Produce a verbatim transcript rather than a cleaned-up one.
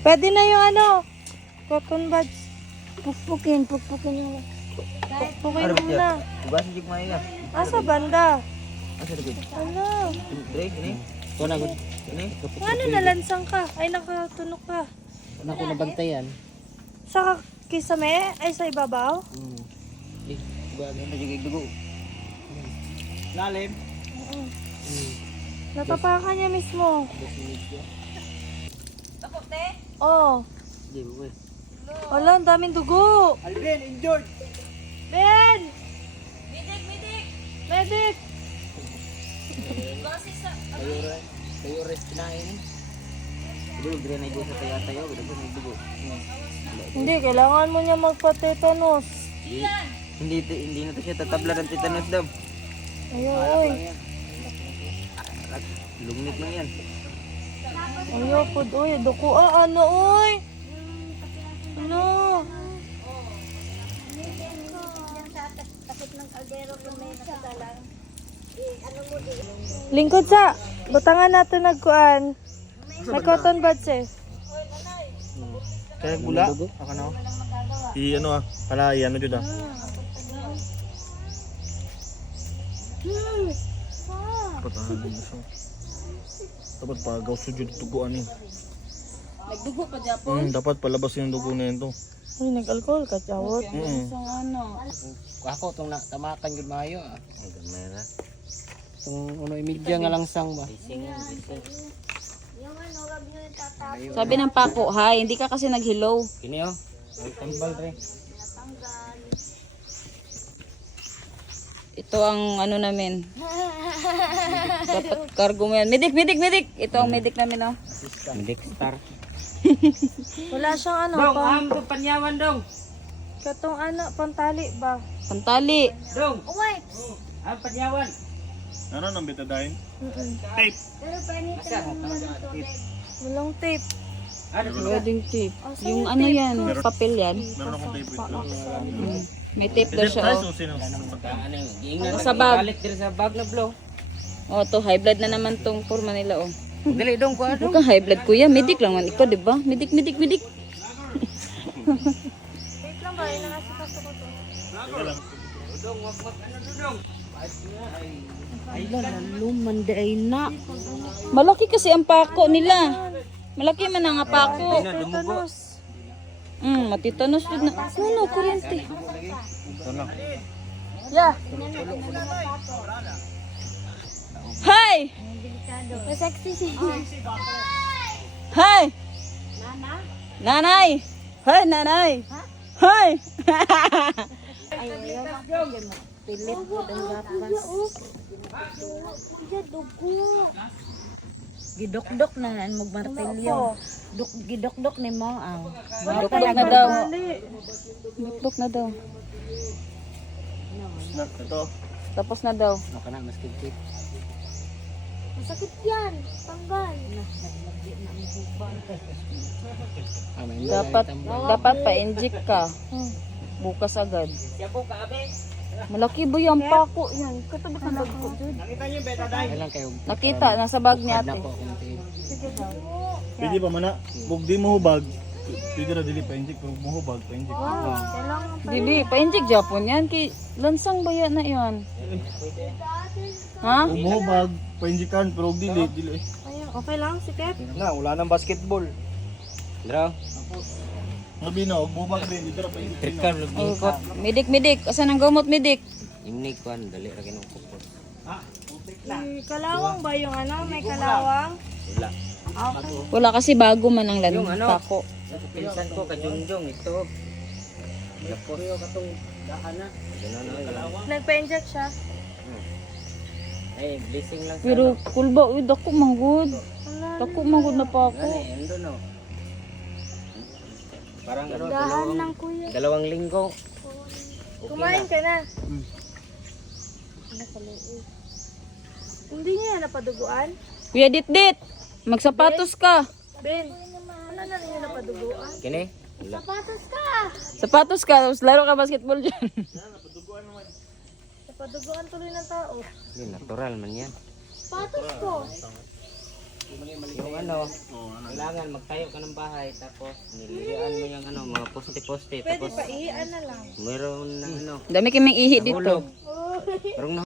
Pwede na yung ano, cotton buds. Pukpukin, pukpukin yung... Pukpukin muna. Bukas hindi kumain ka. Asa banda? Asa dito? Ano? Dre, ini. Kuna gud. Ini. Ano nalansang ka? Ay nakatunog ka. Una ko nabantayan. Sa kisame? Ay sa ibabaw? Hmm. Eh, ba na jigig dugo. Lalim. Oo. Natapakan niya mismo. Oh. Di ba? Wala, ang daming dugo. Alvin, injured. Ben! Medic, medic! Medic! Kayo re. Kayo re kinain. Dugo dire na igo sa tayo-tayo, dugo may dugo. Hindi, kailangan mo niya magpa-tetanus. Hindi hindi hindi na to siya tatabla ng tetanus daw. Ayaw, oy. Lumit lang yan. Ayaw, pod, oy. Duko, ah, ano, oy. Ano? Lingkod sa. Butangan natin nagkuan. May cotton buds eh. Kaya gula, ako na. I ano ah, pala i ano jud ah. Patahan mo siya. Dapat pagaw sa jud tuguan ni. Nagdugo pa dyan po. Hmm, dapat palabas yung dugo na yun to. Uy, nag-alcohol ka, chawot. Mm. Isang ano. Ako tong na tamakan gud maayo ah. Ang gamay na. Tong uno imidya nga lang sang ba. Gising, gising. Sabi ng pako, hi, hindi ka kasi nag-hello. Kini oh. Ay tambal re. Ito ang ano namin. Dapat cargo mo yan. Medic, medic, medic. Ito ang medic namin, oh. Medic star. Wala siyang ano, Dong, pang, am to panyawan dong. katong ano, pantali ba? Pantali. Dong. Am panyawan. Ano nang betadine? Mm-mm. Tape. Walang tape. Wedding tape. Yung ano yan, papel yan. Meron akong tape ito. Mm. May tape daw siya, oh. Sino? Ano, giingnan Sa bag. Balik dire sa bag na blow. Oh, to high blood na naman tong forma nila, oh. Dili dong ko Huwag kang high blood, kuya. Medic lang man ikaw, di ba? Medic, medic, medic. Wait lang ba? Nakasikaso ko to. Dong, wag wag ano dong. Ay, laluman ay na. Malaki kasi ang pako nila. Malaki man ang pako. Tetanus. Hmm, matitanos din na. Ano, kuryente. Yeah. Hi! Sexy si Hi! Nanay! Hi, nanay! Hi! Pilit po ang gapas. Gidok-dok na nan magmartilyo. Dok gidok-dok ni mo ang. Dok-dok na daw. Dok-dok na daw. Snack ito. Tapos na daw. Ano kana mas kit. Masakit yan. Tanggal. Dapat dapat pa-inject ka. Bukas agad. Malaki ba yung pako yan? Katabi sa bag ko, dude. Kailan kayo? Nakita, nasa bag ni ate. Na po akong tape. Pwede pa man na. Kung di mo hubag, pwede na dili pa inject. Kung mo hubag, pa inject. Kailangan pa. Dibi, pa-inject Japon yan. Kay lansang baya na yan. Ha? Kung mo hubag, pa injectan. Pero kung dili, dili. Ayun, okay lang, sikip. Na, wala nang basketball. Dra. Sabi na, kung mo hubag din, dito na pa inject. Trikar lagi. Ay, ko. Medik, medik. Asan ang gamot, medik? Imnig kwan dali ra kinong kupot. May kalawang ba yung ano? May kalawang? Wala. Okay. Wala kasi bago man ang lan Yung ano? pako. Pinsan ko ka Junjong ito. Lapos yo katong dahana. Ganun na. Nagpa-inject siya. Eh, blessing lang sa. Pero kulba, uy, dako manggod. Wala. Dako manggod na pa ako. Gani, endo no. Parang ano, Dahan dalawang, lang kuya. dalawang linggo. Kumain ka na. Hindi niya napaduguan. Kuya Dit-Dit, magsapatos ka. Ben, ano na niya napaduguan? Kini? Wala. Sapatos ka! Sapatos ka, tapos laro ka basketball dyan. Napaduguan tuloy ng tao. Yun, natural man yan. Sapatos ko. Yung ano, kailangan magtayo ka ng bahay tapos nililian mo yung ano, mga poste-poste Pwede tapos pa ihian na lang. meron na ano, Dami kaming ihi dito. hulog. Parang